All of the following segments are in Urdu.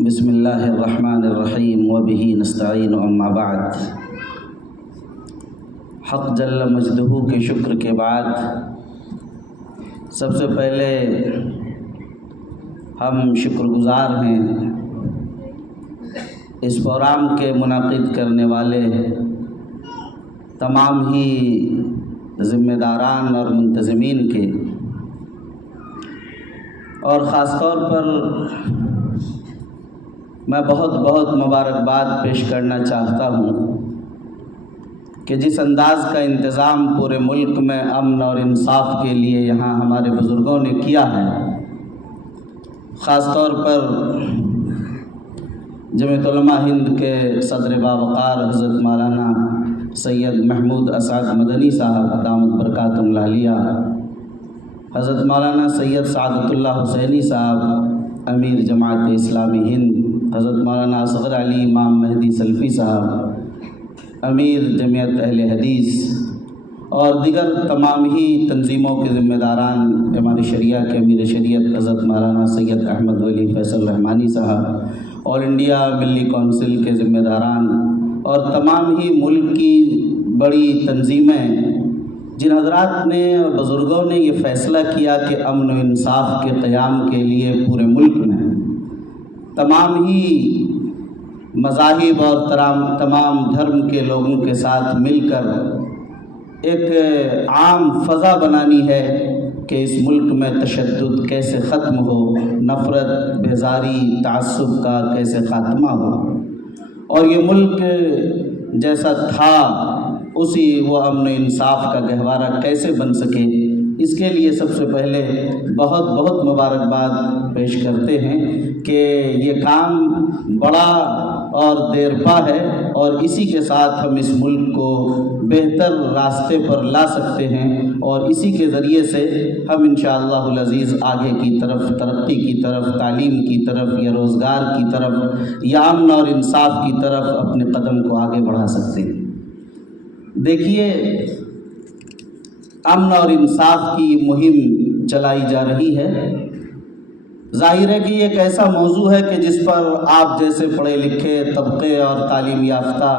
بسم اللہ الرحمن الرحیم وبہ نستعین اما بعد۔ حق جل مجدہ کے شکر کے بعد سب سے پہلے ہم شکر گزار ہیں اس پروگرام کے منعقد کرنے والے تمام ہی ذمہ داران اور منتظمین کے، اور خاص طور پر میں بہت مبارکباد پیش کرنا چاہتا ہوں کہ جس انداز کا انتظام پورے ملک میں امن اور انصاف کے لیے یہاں ہمارے بزرگوں نے کیا ہے، خاص طور پر جمعیت علماء ہند کے صدر باوقار حضرت مولانا سید محمود اسعد مدنی صاحب دامت برکاتہم العالیہ، حضرت مولانا سید سعادت اللہ حسینی صاحب امیر جماعت اسلامی ہند، حضرت مولانا اصغر علی امام مہدی سلفی صاحب امیر جمعیت اہل حدیث، اور دیگر تمام ہی تنظیموں کے ذمہ داران، امام شریعہ کے امیر شریعت حضرت مولانا سید احمد ولی فیصل رحمانی صاحب، آل انڈیا ملی کونسل کے ذمہ داران، اور تمام ہی ملک کی بڑی تنظیمیں، جن حضرات نے بزرگوں نے یہ فیصلہ کیا کہ امن و انصاف کے قیام کے لیے پورے ملک میں تمام ہی مذاہب اور تمام دھرم کے لوگوں کے ساتھ مل کر ایک عام فضا بنانی ہے کہ اس ملک میں تشدد کیسے ختم ہو، نفرت، بیزاری، تعصب کا کیسے خاتمہ ہو، اور یہ ملک جیسا تھا اسی وہ امن و انصاف کا گہوارہ کیسے بن سکے۔ اس کے لیے سب سے پہلے بہت مبارکباد پیش کرتے ہیں کہ یہ کام بڑا اور دیرپا ہے، اور اسی کے ساتھ ہم اس ملک کو بہتر راستے پر لا سکتے ہیں، اور اسی کے ذریعے سے ہم انشاءاللہ العزیز آگے کی طرف، ترقی کی طرف، تعلیم کی طرف، یا روزگار کی طرف، یا امن اور انصاف کی طرف اپنے قدم کو آگے بڑھا سکتے ہیں۔ دیکھیے، امن اور انصاف کی مہم چلائی جا رہی ہے۔ ظاہر ہے کہ یہ ایک ایسا موضوع ہے کہ جس پر آپ جیسے پڑھے لکھے طبقے اور تعلیم یافتہ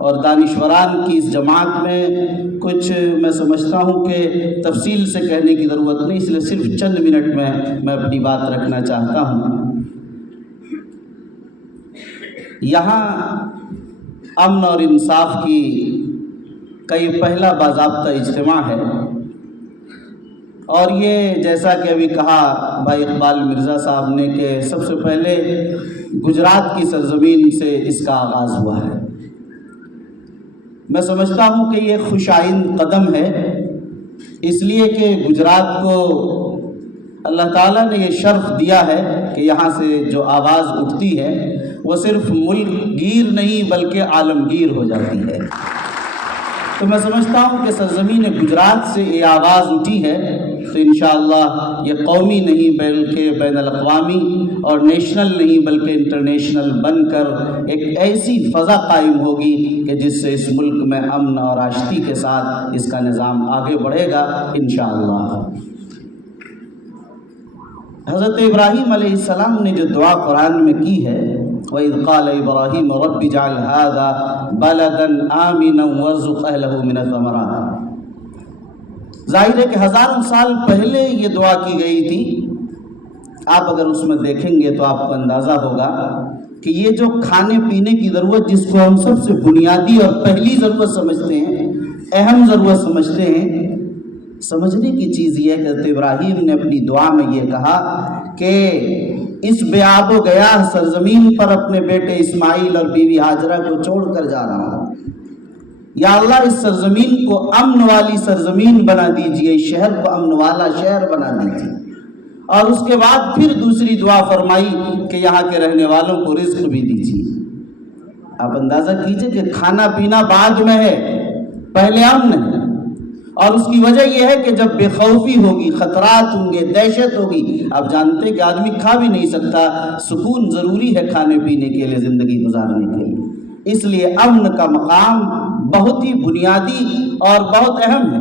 اور دانشوران کی اس جماعت میں کچھ میں سمجھتا ہوں کہ تفصیل سے کہنے کی ضرورت نہیں، اس لیے صرف چند منٹ میں اپنی بات رکھنا چاہتا ہوں۔ یہاں امن اور انصاف کی کئی پہلا باضابطہ اجتماع ہے، اور یہ جیسا کہ ابھی کہا بھائی اقبال مرزا صاحب نے کہ سب سے پہلے گجرات کی سرزمین سے اس کا آغاز ہوا ہے۔ میں سمجھتا ہوں کہ یہ خوش آئند قدم ہے، اس لیے کہ گجرات کو اللہ تعالیٰ نے یہ شرف دیا ہے کہ یہاں سے جو آواز اٹھتی ہے وہ صرف ملک گیر نہیں بلکہ عالمگیر ہو جاتی ہے۔ تو میں سمجھتا ہوں کہ سرزمین گجرات سے یہ آواز اٹھی ہے، تو انشاءاللہ یہ قومی نہیں بلکہ بین الاقوامی، اور نیشنل نہیں بلکہ انٹرنیشنل بن کر ایک ایسی فضا قائم ہوگی کہ جس سے اس ملک میں امن اور آشتی کے ساتھ اس کا نظام آگے بڑھے گا انشاءاللہ۔ حضرت ابراہیم علیہ السلام نے جو دعا قرآن میں کی ہے، وَإِذْ قَالَ إِبْرَاهِيمُ رَبِّ اجْعَلْ هَٰذَا بَلَدًا آمِنًا وَارْزُقْ أَهْلَهُ مِنَ الثَّمَرَاتِ۔ ظاہر ہے کہ ہزاروں سال پہلے یہ دعا کی گئی تھی۔ آپ اگر اس میں دیکھیں گے تو آپ کو اندازہ ہوگا کہ یہ جو کھانے پینے کی ضرورت، جس کو ہم سب سے بنیادی اور پہلی ضرورت سمجھتے ہیں، اہم ضرورت سمجھتے ہیں، سمجھنے کی چیز یہ ہے کہ حضرت ابراہیم نے اپنی دعا میں یہ کہا کہ اس بے آب و گیاہ سرزمین پر اپنے بیٹے اسماعیل اور بیوی ہاجرہ کو چھوڑ کر جا رہا ہوں، یا اللہ اس سرزمین کو امن والی سرزمین بنا دیجئے، اس شہر کو امن والا شہر بنا دیجئے۔ اور اس کے بعد پھر دوسری دعا فرمائی کہ یہاں کے رہنے والوں کو رزق بھی دیجئے۔ آپ اندازہ کیجئے کہ کھانا پینا بعد میں ہے، پہلے امن ہے، اور اس کی وجہ یہ ہے کہ جب بے خوفی ہوگی، خطرات ہوں گے، دہشت ہوگی، آپ جانتے ہیں کہ آدمی کھا بھی نہیں سکتا، سکون ضروری ہے کھانے پینے کے لیے، زندگی گزارنے کے لیے، اس لیے امن کا مقام بہت ہی بنیادی اور بہت اہم ہے۔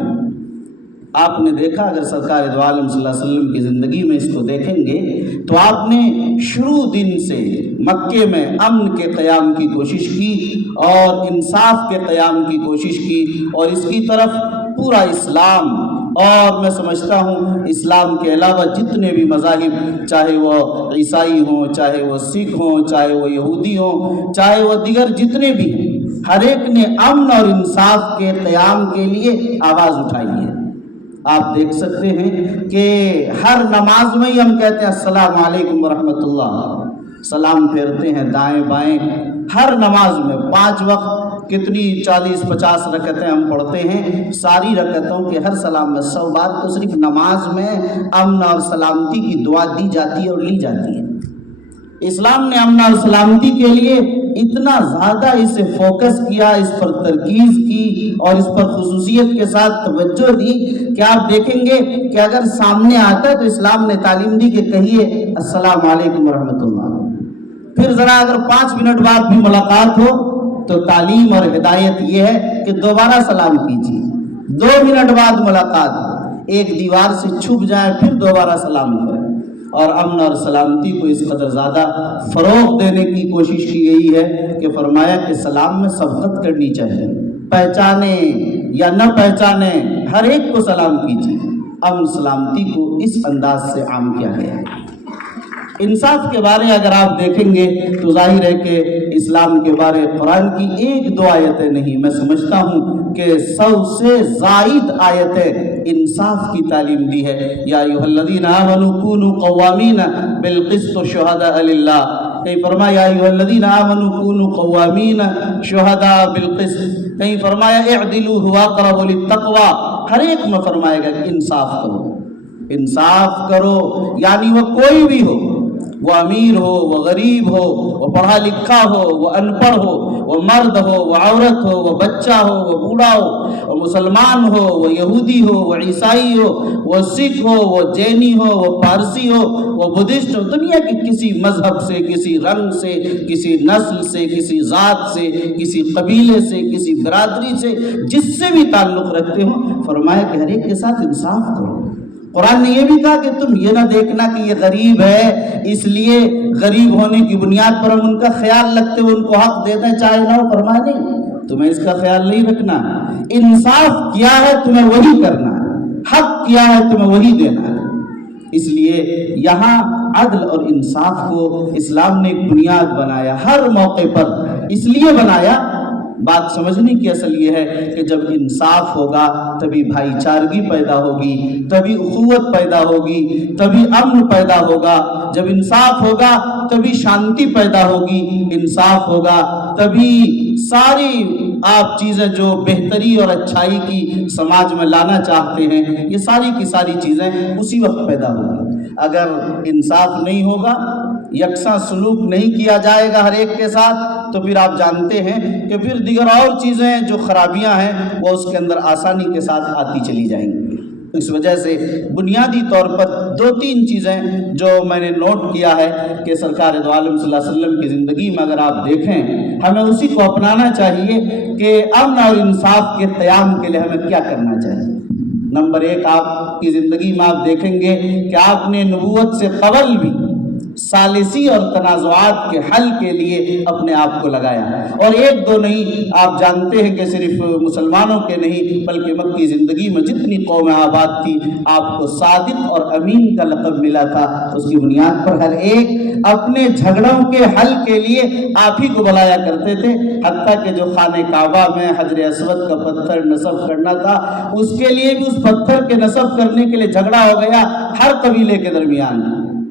آپ نے دیکھا، اگر سرکار دو عالم صلی اللہ علیہ وسلم کی زندگی میں اس کو دیکھیں گے تو آپ نے شروع دن سے مکے میں امن کے قیام کی کوشش کی اور انصاف کے قیام کی کوشش کی، اور اس کی طرف پورا اسلام، اور میں سمجھتا ہوں اسلام کے علاوہ جتنے بھی مذاہب، چاہے وہ عیسائی ہوں، چاہے وہ سکھ ہوں، چاہے وہ یہودی ہوں، چاہے وہ دیگر جتنے بھی ہیں، ہر ایک نے امن اور انصاف کے قیام کے لیے آواز اٹھائی ہے۔ آپ دیکھ سکتے ہیں کہ ہر نماز میں ہی ہم کہتے ہیں السلام علیکم ورحمۃ اللہ، سلام پھیرتے ہیں دائیں بائیں، ہر نماز میں 5 وقت کتنی 40-50 رکعتیں ہم پڑھتے ہیں، ساری رکعتوں کے ہر سلام میں 100 بات تو صرف نماز میں امن اور سلامتی کی دعا دی جاتی ہے اور لی جاتی ہے۔ اسلام نے امن اور سلامتی کے لیے اتنا زیادہ اسے فوکس کیا، اس پر ترکیز کی اور اس پر خصوصیت کے ساتھ توجہ دی کہ آپ دیکھیں گے کہ اگر سامنے آتا ہے تو اسلام نے تعلیم دی کہ کہیے السلام علیکم ورحمۃ اللہ، پھر ذرا اگر 5 منٹ بعد بھی ملاقات ہو تو تعلیم اور ہدایت یہ ہے کہ دوبارہ سلام کیجیے، 2 منٹ بعد ملاقات، ایک دیوار سے چھپ جائیں پھر دوبارہ سلام کریں، اور امن اور سلامتی کو اس قدر زیادہ فروغ دینے کی کوشش کی گئی ہے کہ فرمایا کہ سلام میں سبقت کرنی چاہیے، پہچانے یا نہ پہچانے ہر ایک کو سلام کیجیے۔ امن سلامتی کو اس انداز سے عام کیا گیا ہے۔ انصاف کے بارے اگر آپ دیکھیں گے تو ظاہر ہے کہ اسلام کے بارے قرآن کی 1-2 آیتیں نہیں، میں سمجھتا ہوں کہ 100 سے زائد آیتیں انصاف کی تعلیم دی ہے۔ یا ایھا الذین آمنوا کونوا قوامین بالقسط شہداء للہ، کہیں فرمایا یا ایھا الذین آمنوا کونوا قوامین شہداء بالقسط، کہیں فرمایا اعدلوا هو اقرب للتقوی، ہر ایک میں فرمائے گا کہ انصاف کرو، انصاف کرو، یعنی وہ کوئی بھی ہو، وہ امیر ہو، وہ غریب ہو، وہ پڑھا لکھا ہو، وہ ان پڑھ ہو، وہ مرد ہو، وہ عورت ہو، وہ بچہ ہو، وہ بوڑھا ہو، وہ مسلمان ہو، وہ یہودی ہو، وہ عیسائی ہو، وہ سکھ ہو، وہ جینی ہو، وہ پارسی ہو، وہ بدھسٹ ہو، دنیا کے کسی مذہب سے، کسی رنگ سے، کسی نسل سے، کسی ذات سے، کسی قبیلے سے، کسی برادری سے، جس سے بھی تعلق رکھتے ہو، فرمایا کہ ہر ایک کے ساتھ انصاف کرو۔ قرآن نے یہ بھی کہا کہ تم یہ نہ دیکھنا کہ یہ غریب ہے اس لیے غریب ہونے کی بنیاد پر ہم ان کا خیال رکھتے ہوئے ان کو حق دیتے ہیں چاہے نہ ہو، فرمایا نہیں، تمہیں اس کا خیال نہیں رکھنا، انصاف کیا ہے تمہیں وہی کرنا ہے، حق کیا ہے تمہیں وہی دینا ہے۔ اس لیے یہاں عدل اور انصاف کو اسلام نے ایک بنیاد بنایا، ہر موقع پر اس لیے بنایا۔ بات سمجھنے کی اصل یہ ہے کہ جب انصاف ہوگا تبھی بھائی چارگی پیدا ہوگی، تبھی اخوت پیدا ہوگی، تبھی امن پیدا ہوگا، جب انصاف ہوگا تبھی شانتی پیدا ہوگی، انصاف ہوگا تبھی ساری آپ چیزیں جو بہتری اور اچھائی کی سماج میں لانا چاہتے ہیں یہ ساری کی ساری چیزیں اسی وقت پیدا ہوگی۔ اگر انصاف نہیں ہوگا، یکساں سلوک نہیں کیا جائے گا ہر ایک کے ساتھ، تو پھر آپ جانتے ہیں کہ پھر دیگر اور چیزیں جو خرابیاں ہیں وہ اس کے اندر آسانی کے ساتھ آتی چلی جائیں گی۔ اس وجہ سے بنیادی طور پر 2-3 چیزیں جو میں نے نوٹ کیا ہے کہ سرکار دو عالم صلی اللہ علیہ وسلم کی زندگی میں اگر آپ دیکھیں ہمیں اسی کو اپنانا چاہیے کہ امن اور انصاف کے قیام کے لیے ہمیں کیا کرنا چاہیے۔ نمبر 1، آپ کی زندگی میں آپ دیکھیں گے کہ آپ نے نبوت سے قبل بھی ثالثی اور تنازعات کے حل کے لیے اپنے آپ کو لگایا، اور 1-2 نہیں، آپ جانتے ہیں کہ صرف مسلمانوں کے نہیں بلکہ مکی زندگی میں جتنی قومیں آباد تھی آپ کو صادق اور امین کا لقب ملا تھا۔ اس کی بنیاد پر ہر ایک اپنے جھگڑوں کے حل کے لیے آپ ہی کو بلایا کرتے تھے، حتیٰ کہ جو خانہ کعبہ میں حجر اسود کا پتھر نصب کرنا تھا اس کے لیے بھی اس پتھر کے نصب کرنے کے لیے جھگڑا ہو گیا ہر قبیلے کے درمیان۔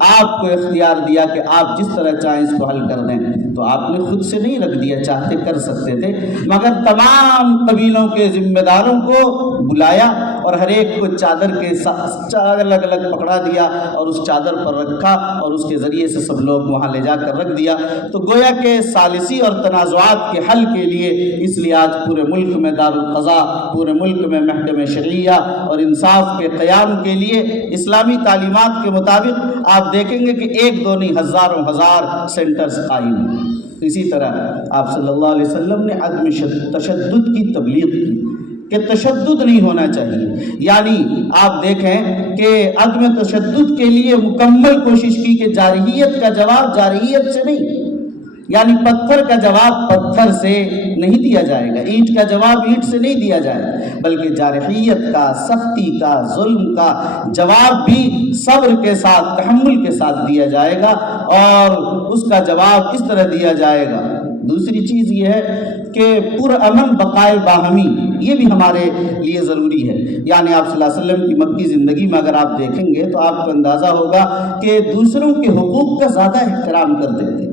آپ کو اختیار دیا کہ آپ جس طرح چاہیں اس کو حل کر دیں، تو آپ نے خود سے نہیں رکھ دیا، چاہتے کر سکتے تھے، مگر تمام قبیلوں کے ذمہ داروں کو بلایا اور ہر ایک کو چادر کے ساتھ الگ الگ پکڑا دیا اور اس چادر پر رکھا اور اس کے ذریعے سے سب لوگ وہاں لے جا کر رکھ دیا۔ تو گویا کہ ثالثی اور تنازعات کے حل کے لیے اس لیے آج پورے ملک میں دارالقضاء، پورے ملک میں محکمہ شرعیہ اور انصاف کے قیام کے لیے اسلامی تعلیمات کے مطابق آپ دیکھیں گے کہ 1-2 نہیں، ہزاروں ہزار سینٹرز قائم ہیں۔ اسی طرح آپ صلی اللہ علیہ وسلم نے عدم تشدد کی تبلیغ کی، کہ تشدد نہیں ہونا چاہیے. یعنی آپ دیکھیں کہ عدم تشدد کے لیے مکمل کوشش کی کہ جارحیت کا جواب جارحیت سے نہیں، یعنی پتھر کا جواب پتھر سے نہیں دیا جائے گا، اینٹ کا جواب اینٹ سے نہیں دیا جائے گا، بلکہ جارحیت کا، سختی کا، ظلم کا جواب بھی صبر کے ساتھ، تحمل کے ساتھ دیا جائے گا، اور اس کا جواب اس طرح دیا جائے گا. دوسری چیز یہ ہے کہ پرامن بقائے باہمی، یہ بھی ہمارے لیے ضروری ہے. یعنی آپ صلی اللہ علیہ وسلم کی مکی زندگی میں اگر آپ دیکھیں گے تو آپ کو اندازہ ہوگا کہ دوسروں کے حقوق کا زیادہ احترام کرتے تھے.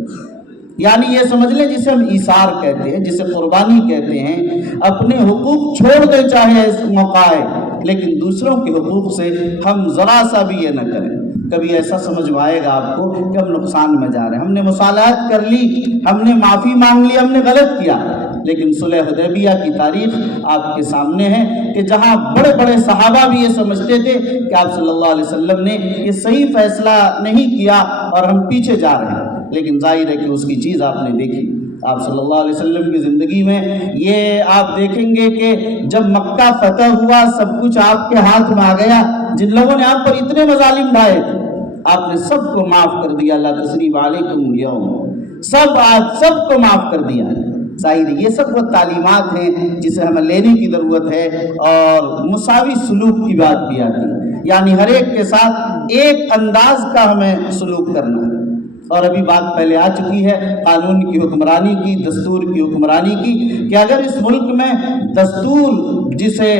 یعنی یہ سمجھ لیں جسے ہم ایثار کہتے ہیں، جسے قربانی کہتے ہیں، اپنے حقوق چھوڑ دیں چاہے اس موقع آئے، لیکن دوسروں کے حقوق سے ہم ذرا سا بھی یہ نہ کریں. کبھی ایسا سمجھ میں آئے گا آپ کو کہ ہم نقصان میں جا رہے ہیں، ہم نے مصالحت کر لی، ہم نے معافی مانگ لی، ہم نے غلط کیا. لیکن صلح حدیبیہ کی تاریخ آپ کے سامنے ہے کہ جہاں بڑے بڑے صحابہ بھی یہ سمجھتے تھے کہ آپ صلی اللہ علیہ وسلم نے یہ صحیح فیصلہ نہیں کیا اور ہم پیچھے جا رہے ہیں، لیکن ظاہر ہے کہ اس کی چیز آپ نے دیکھی. آپ صلی اللہ علیہ وسلم کی زندگی میں یہ آپ دیکھیں گے کہ جب مکہ فتح ہوا، سب کچھ آپ کے ہاتھ میں آ گیا، جن لوگوں نے آپ پر اتنے مظالم ڈھائے تھے آپ نے سب کو معاف کر دیا. لا تثریب علیکم اليوم، سب کو معاف کر دیا. ظاہر یہ سب وہ تعلیمات ہیں جسے ہمیں لینے کی ضرورت ہے، اور مساوی سلوک کی بات بھی آتی ہے، یعنی ہر ایک کے ساتھ ایک انداز کا ہمیں سلوک کرنا ہے. اور ابھی بات پہلے آ چکی ہے قانون کی حکمرانی کی، دستور کی حکمرانی کی، کہ اگر اس ملک میں دستور جسے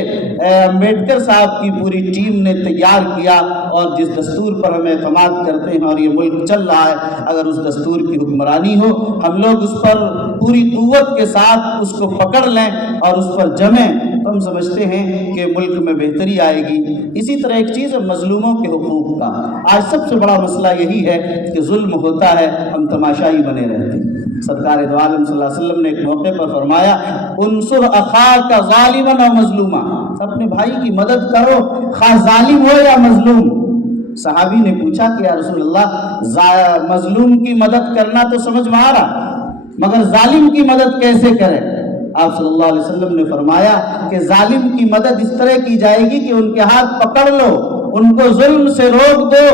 امبیڈکر صاحب کی پوری ٹیم نے تیار کیا اور جس دستور پر ہم اعتماد کرتے ہیں اور یہ ملک چل رہا ہے، اگر اس دستور کی حکمرانی ہو، ہم لوگ اس پر پوری قوت کے ساتھ اس کو پکڑ لیں اور اس پر جمیں، تو ہم سمجھتے ہیں کہ ملک میں بہتری آئے گی. اسی طرح ایک چیز ہے مظلوموں کے حقوق کا. آج سب سے بڑا مسئلہ یہی ہے کہ ظلم ہوتا ہے، ہم تماشائی بنے رہتے ہیں. سرکار دو عالم صلی اللہ علیہ وسلم نے ایک موقع پر فرمایا انصر اخاک ظالما و مظلوما، اپنے بھائی کی مدد کرو خواہ ظالم ہو یا مظلوم. صحابی نے پوچھا کہ یا رسول اللہ مظلوم کی مدد کرنا تو سمجھ میں آ رہا، مگر ظالم کی مدد کیسے کریں؟ آپ صلی اللہ علیہ وسلم نے فرمایا کہ ظالم کی مدد اس طرح کی جائے گی کہ ان کے ہاتھ پکڑ لو، ان کو ظلم سے روک دو.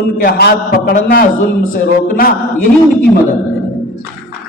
ان کے ہاتھ پکڑنا، ظلم سے روکنا، یہی ان کی مدد ہے.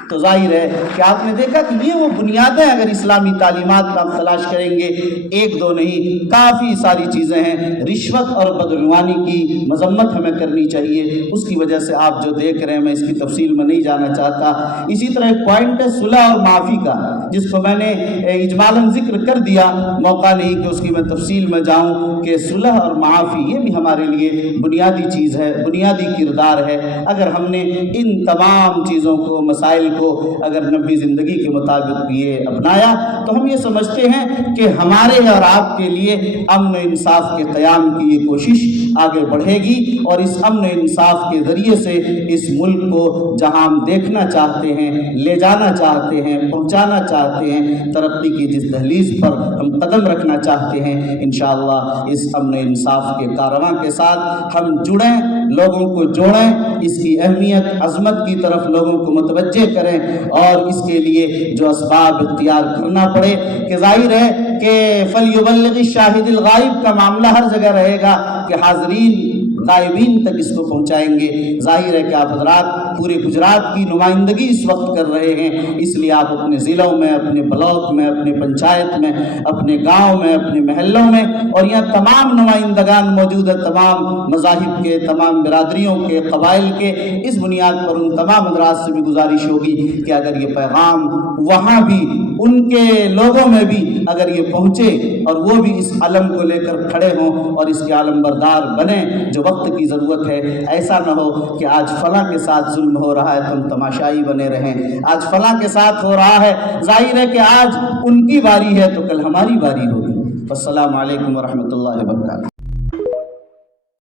تو ظاہر ہے کہ آپ نے دیکھا کہ یہ وہ بنیادیں اگر اسلامی تعلیمات کا آپ تلاش کریں گے، ایک دو نہیں کافی ساری چیزیں ہیں. رشوت اور بدعنوانی کی مذمت ہمیں کرنی چاہیے، اس کی وجہ سے آپ جو دیکھ رہے ہیں، میں اس کی تفصیل میں نہیں جانا چاہتا. اسی طرح ایک پوائنٹ ہے صلح اور معافی کا، جس کو میں نے اجمالاً ذکر کر دیا، موقع نہیں کہ اس کی میں تفصیل میں جاؤں، کہ صلح اور معافی یہ بھی ہمارے لیے بنیادی چیز ہے، بنیادی کردار ہے. اگر ہم نے ان تمام چیزوں کو، مسائل کو اگر نبی زندگی کے مطابق یہ اپنایا، تو ہم یہ سمجھتے ہیں کہ ہمارے اور آپ کے لیے امن و انصاف کے قیام کی یہ کوشش آگے بڑھے گی، اور اس امن و انصاف کے ذریعے سے اس ملک کو جہاں ہم دیکھنا چاہتے ہیں، لے جانا چاہتے ہیں، پہنچانا چاہتے ہیں، ترقی کی جس دہلیز پر ہم قدم رکھنا چاہتے ہیں، انشاءاللہ اس امن و انصاف کے کارواں کے ساتھ ہم جڑیں، لوگوں کو جوڑیں، اس کی اہمیت، عظمت کی طرف لوگوں کو متوجہ کریں، اور اس کے لیے جو اسباب اختیار کرنا پڑے. کہ ظاہر ہے کہ فَلْيُبَلِّغِ الشَّاهِدِ الْغَائِبِ کا معاملہ ہر جگہ رہے گا کہ حاضرین غائبین تک اس کو پہنچائیں گے. ظاہر ہے کہ آپ حضرات پورے گجرات کی نمائندگی اس وقت کر رہے ہیں، اس لیے آپ اپنے ضلعوں میں، اپنے بلاک میں، اپنے پنچایت میں، اپنے گاؤں میں، اپنے محلوں میں، اور یہاں تمام نمائندگان موجود ہیں، تمام مذاہب کے، تمام برادریوں کے، قبائل کے. اس بنیاد پر ان تمام حضرات سے بھی گزارش ہوگی کہ اگر یہ پیغام وہاں بھی ان کے لوگوں میں بھی اگر یہ پہنچے اور وہ بھی اس علم کو لے کر کھڑے ہوں اور اس کے علم بردار بنیں جو وقت کی ضرورت ہے. ایسا نہ ہو کہ آج فلاں کے ساتھ ظلم ہو رہا ہے تو ہم تماشائی بنے رہیں، آج فلاں کے ساتھ ہو رہا ہے، ظاہر ہے کہ آج ان کی باری ہے تو کل ہماری باری ہوگی. السلام علیکم ورحمۃ اللہ وبرکاتہ.